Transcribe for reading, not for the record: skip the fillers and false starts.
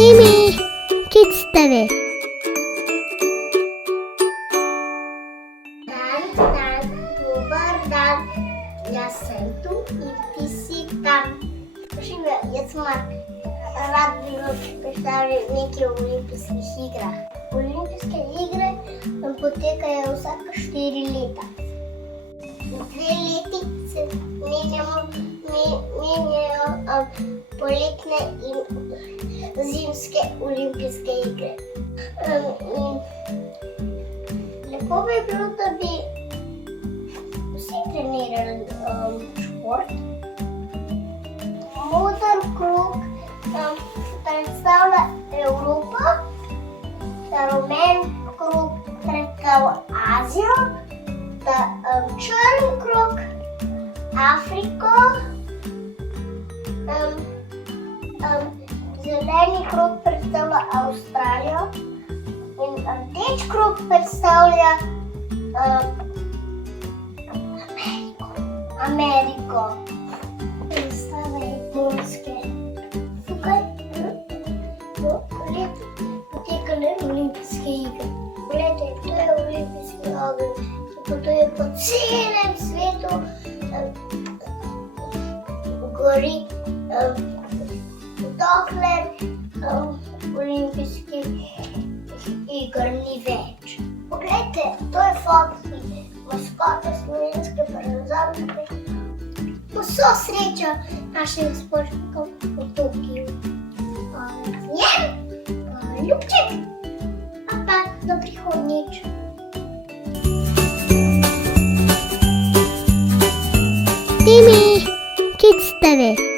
Timi, Kids TV. Dan, dober dan, jaz sem tu in ti si tam. Živijo, jaz rad bi predstavil nekaj o olimpijskih igrah. Olimpijske igre potekajo vsaka 4 leta. 2 leti se menjajo poletne in zimske olimpijske igre. Lepo bi bilo, da bi vsi trenirali šport. Moder krog predstavlja Evropo, rumen krog predstavlja Azijo, črn krog Afriko, zeleni krog predstavlja Avstralijo in rdeč krog predstavlja Ameriko. Predstave japonske. Tukaj poleti potekajo olimpijske igre. Poglejte, to je olimpijski ogenj, ki potuje po celem svetu, gori, dokler olimpijskih iger ni več. Poglejte, to je fotka maskota slovenske reprezentančke. Vso srečo našim športnikom v Tokiu. Njem, ljubček, pa do prihodnjič. Timi, Kids TV.